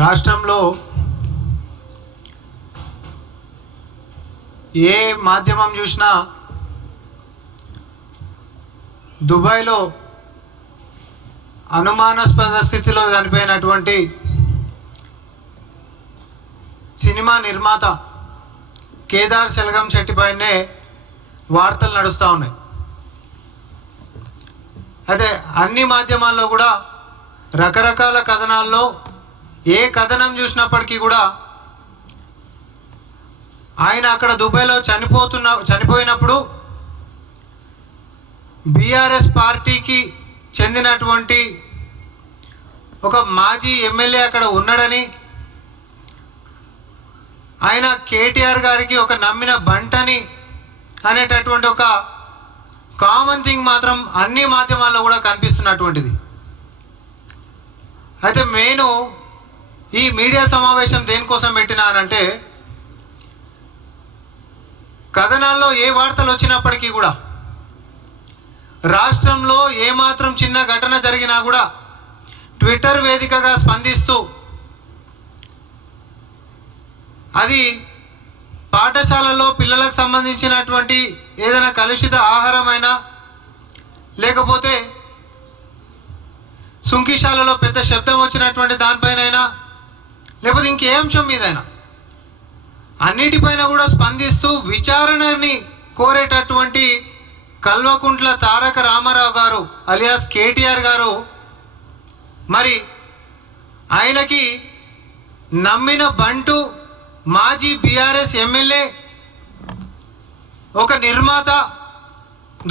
రాష్ట్రంలో ఏ మాధ్యమం చూసినా దుబాయ్లో అనుమానాస్పద స్థితిలో చనిపోయినటువంటి సినిమా నిర్మాత కేదార్ సెల్గంశెట్టి పైనే వార్తలు నడుస్తూ ఉన్నాయి. అయితే అన్ని మాధ్యమాల్లో కూడా రకరకాల కథనాల్లో ఏ కథనం చూసినప్పటికీ కూడా ఆయన అక్కడ దుబాయ్లో చనిపోయినప్పుడు బీఆర్ఎస్ పార్టీకి చెందినటువంటి ఒక మాజీ ఎమ్మెల్యే అక్కడ ఉన్నాడని, ఆయన కేటీఆర్ గారికి ఒక నమ్మిన బంటని అనేటటువంటి ఒక కామన్ థింగ్ మాత్రం అన్ని మాధ్యమాల్లో కూడా కనిపిస్తున్నటువంటిది. అయితే నేను ఈ మీడియా సమావేశం దేనికోసం పెట్టినానంటే, కథనాల్లో ఏ వార్తలు వచ్చినప్పటికీ కూడా రాష్ట్రంలో ఏమాత్రం చిన్న ఘటన జరిగినా కూడా ట్విట్టర్ వేదికగా స్పందిస్తూ అది పాఠశాలలో పిల్లలకు సంబంధించినటువంటి ఏదైనా కలుషిత ఆహారమైనా, లేకపోతే సుంకిశాలలో పెద్ద శబ్దం వచ్చినటువంటి దానిపైనైనా, లేకపోతే ఇంకే అంశం మీదైనా అన్నిటిపైన కూడా స్పందిస్తూ విచారణని కోరేటటువంటి కల్వకుంట్ల తారక రామారావు గారు అలియాస్ కేటీఆర్ గారు, మరి ఆయనకి నమ్మిన బంటు మాజీ బీఆర్ఎస్ ఎమ్మెల్యే ఒక నిర్మాత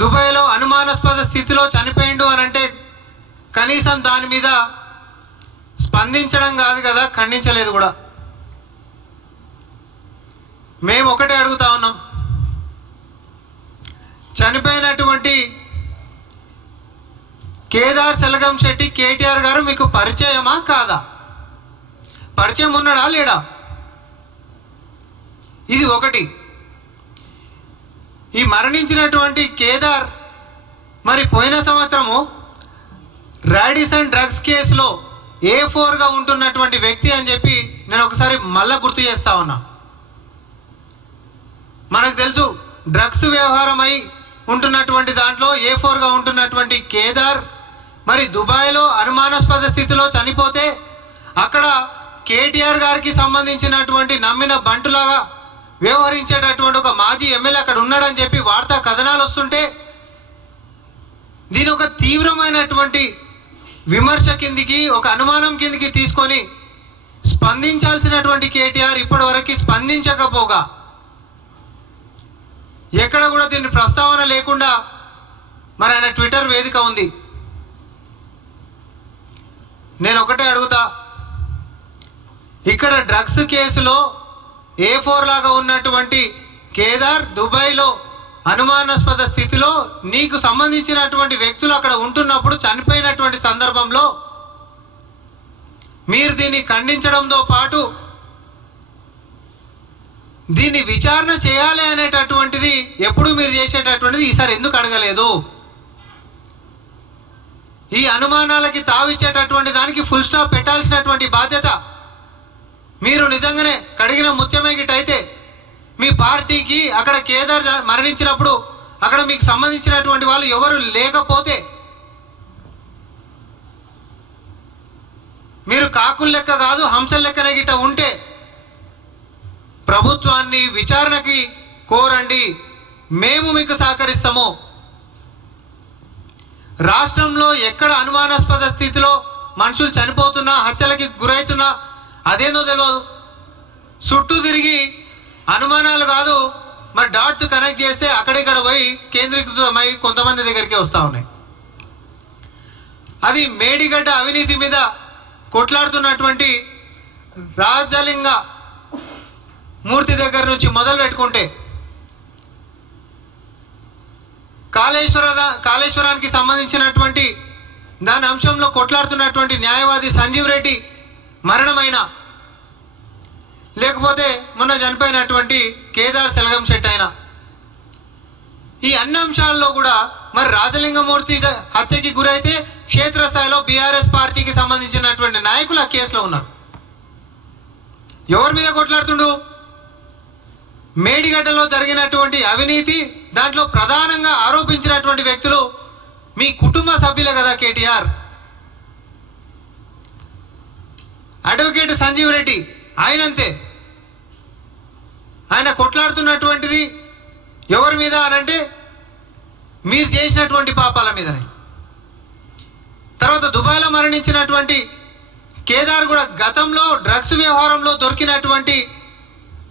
దుబాయ్లో అనుమానాస్పద స్థితిలో చనిపోయిండు అనంటే కనీసం దాని మీద స్పందించడం కాదు కదా, ఖండించలేదు కూడా. మేము ఒకటే అడుగుతా ఉన్నాం, చనిపోయినటువంటి కేదార్ సెల్గంశెట్టి కేటీఆర్ గారు మీకు పరిచయమా కాదా? పరిచయం ఉన్నాడా లేడా? ఇది ఒకటి. ఈ మరణించినటువంటి కేదార్ మరి పోయిన సంవత్సరము రాడిసన్ డ్రగ్స్ కేసులో A4గా ఉంటున్నటువంటి వ్యక్తి అని చెప్పి నేను ఒకసారి మళ్ళా గుర్తు చేస్తా ఉన్నా. మనకు తెలుసు డ్రగ్స్ వ్యవహారమై ఉంటున్నటువంటి దాంట్లో A4గా ఉంటున్నటువంటి కేదార్ మరి దుబాయ్లో అనుమానాస్పద స్థితిలో చనిపోతే అక్కడ కేటీఆర్ గారికి సంబంధించినటువంటి నమ్మిన బంటులాగా వ్యవహరించేటటువంటి ఒక మాజీ ఎమ్మెల్యే అక్కడ ఉన్నాడని చెప్పి వార్తా కథనాలు వస్తుంటే దీని ఒక తీవ్రమైనటువంటి విమర్శ కిందికి, ఒక అనుమానం కిందికి తీసుకొని స్పందించాల్సినటువంటి కేటీఆర్ ఇప్పటి వరకు స్పందించకపోగా, ఎక్కడ కూడా దీని ప్రస్తావన లేకుండా మరి ఆయన ట్విట్టర్ వేదిక ఉంది. నేను ఒకటే అడుగుతా, ఇక్కడ డ్రగ్స్ కేసులో A4 లాగా ఉన్నటువంటి కేదార్ దుబాయ్లో అనుమానాస్పద స్థితిలో నీకు సంబంధించినటువంటి వ్యక్తులు అక్కడ ఉంటున్నప్పుడు చనిపోయినటువంటి సందర్భంలో మీరు దీన్ని ఖండించడంతో పాటు దీన్ని విచారణ చేయాలి అనేటటువంటిది ఎప్పుడు మీరు చేసేటటువంటిది ఈసారి ఎందుకు అడగలేదు? ఈ అనుమానాలకి తావిచ్చేటటువంటి దానికి ఫుల్ స్టాప్ పెట్టాల్సినటువంటి బాధ్యత మీరు నిజంగానే కడిగిన ముత్యమే గిట్టయితే మీ పార్టీకి అక్కడ కేదార్ మరణించినప్పుడు అక్కడ మీకు సంబంధించినటువంటి వాళ్ళు ఎవరు లేకపోతే మీరు కాకుల లెక్క కాదు హంసల లెక్కనే గిట్ట ఉంటే ప్రభుత్వాన్ని విచారణకి కోరండి, మేము మీకు సహకరిస్తాము. రాష్ట్రంలో ఎక్కడ అనుమానాస్పద స్థితిలో మనుషులు చనిపోతున్నా, హత్యలకి గురవుతున్నా అదేందో తెలియదు, చుట్టూ తిరిగి అనుమానాలు కాదు మరి డాట్స్ కనెక్ట్ చేస్తే అక్కడిక్కడ పోయి కేంద్రీకృతమై కొంతమంది దగ్గరికి వస్తూ ఉన్నాయి. అది మేడిగడ్డ అవినీతి మీద కొట్లాడుతున్నటువంటి రాజలింగ మూర్తి దగ్గర నుంచి మొదలు పెట్టుకుంటే కాళేశ్వరానికి సంబంధించినటువంటి దాని అంశంలో కొట్లాడుతున్నటువంటి న్యాయవాది సంజీవ్ రెడ్డి మరణమైన, లేకపోతే మొన్న చనిపోయినటువంటి కేదార్ సెల్గంశెట్టి అయినా, ఈ అన్ని అంశాల్లో కూడా మరి రాజలింగమూర్తి హత్యకి గురైతే క్షేత్రస్థాయిలో బీఆర్ఎస్ పార్టీకి సంబంధించినటువంటి నాయకులు ఆ కేసులో ఉన్నారు. ఎవరి మీద కొట్లాడుతుండు? మేడిగడ్డలో జరిగినటువంటి అవినీతి దాంట్లో ప్రధానంగా ఆరోపించినటువంటి వ్యక్తులు మీ కుటుంబ సభ్యులే కదా కేటీఆర్. అడ్వకేట్ సంజీవ్ రెడ్డి ఆయనంతే, ఆయన కొట్లాడుతున్నటువంటిది ఎవరి మీద అనంటే మీరు చేసినటువంటి పాపాల మీదనే. తర్వాత దుబాయ్లో మరణించినటువంటి కేదార్ కూడా గతంలో డ్రగ్స్ వ్యవహారంలో దొరికినటువంటి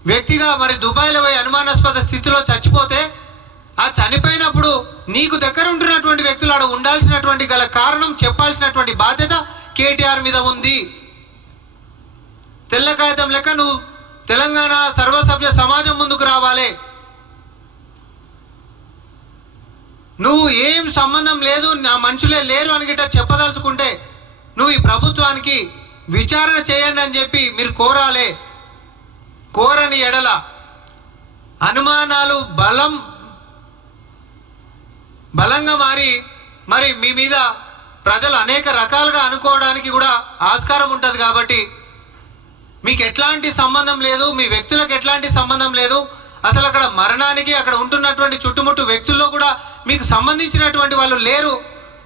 వ్యక్తిగా మరి దుబాయ్లో పోయి అనుమానాస్పద స్థితిలో చచ్చిపోతే ఆ చనిపోయినప్పుడు నీకు దగ్గర ఉంటున్నటువంటి వ్యక్తులు ఆడ ఉండాల్సినటువంటి గల కారణం చెప్పాల్సినటువంటి బాధ్యత కేటీఆర్ మీద ఉంది. తెల్ల కాగితం లెక్క నువ్వు తెలంగాణ సర్వసభ్య సమాజం ముందుకు రావాలి. నువ్వు ఏం సంబంధం లేదు, నా మనుషులే లేరు అని గిట్ట చెప్పదలుచుకుంటే నువ్వు ఈ ప్రభుత్వానికి విచారణ చేయండి అని చెప్పి మీరు కోరాలి. కోరని ఎడల అనుమానాలు బలంగా మరి మీ మీద ప్రజలు అనేక రకాలుగా అనుకోవడానికి కూడా ఆస్కారం ఉంటుంది. కాబట్టి మీకు ఎట్లాంటి సంబంధం లేదు, మీ వ్యక్తులకు ఎట్లాంటి సంబంధం లేదు, అసలు అక్కడ మరణానికి అక్కడ ఉంటున్నటువంటి చుట్టుముట్టు వ్యక్తుల్లో కూడా మీకు సంబంధించినటువంటి వాళ్ళు లేరు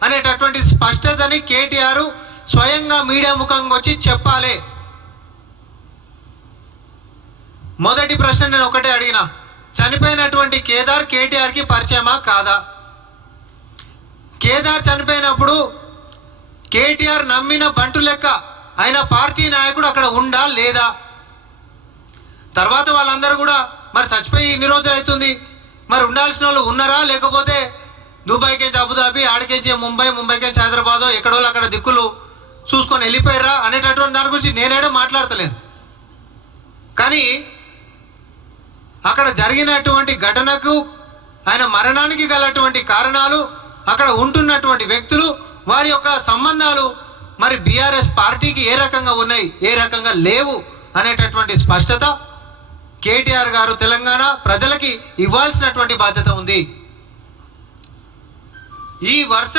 అనేటటువంటి స్పష్టతని కేటీఆర్ స్వయంగా మీడియా ముఖంగా వచ్చి చెప్పాలి. మొదటి ప్రశ్న నేను ఒకటే అడిగిన, చనిపోయినటువంటి కేదార్ కేటీఆర్కి పరిచయమా కాదా? కేదార్ చనిపోయినప్పుడు కేటీఆర్ నమ్మిన బంటు లెక్క ఆయన పార్టీ నాయకుడు అక్కడ ఉండా లేదా? తర్వాత వాళ్ళందరూ కూడా మరి చచ్చిపోయి ఇన్ని రోజులు అవుతుంది, మరి ఉండాల్సిన వాళ్ళు ఉన్నారా, లేకపోతే దుబాయ్కేంచి అబుదాబి, ఆడికేంచి ముంబైకేంచి హైదరాబాదో ఎక్కడో అక్కడ దిక్కులు చూసుకొని వెళ్ళిపోయారా అనేటటువంటి దాని గురించి నేనేడో మాట్లాడతలేను. కానీ అక్కడ జరిగినటువంటి ఘటనకు ఆయన మరణానికి గలటువంటి కారణాలు, అక్కడ ఉంటున్నటువంటి వ్యక్తులు, వారి యొక్క సంబంధాలు మరి బీఆర్ఎస్ పార్టీకి ఏ రకంగా ఉన్నాయి, ఏ రకంగా లేవు అనేటటువంటి స్పష్టత కేటీఆర్ గారు తెలంగాణ ప్రజలకి ఇవ్వాల్సినటువంటి బాధ్యత ఉంది. ఈ వరుస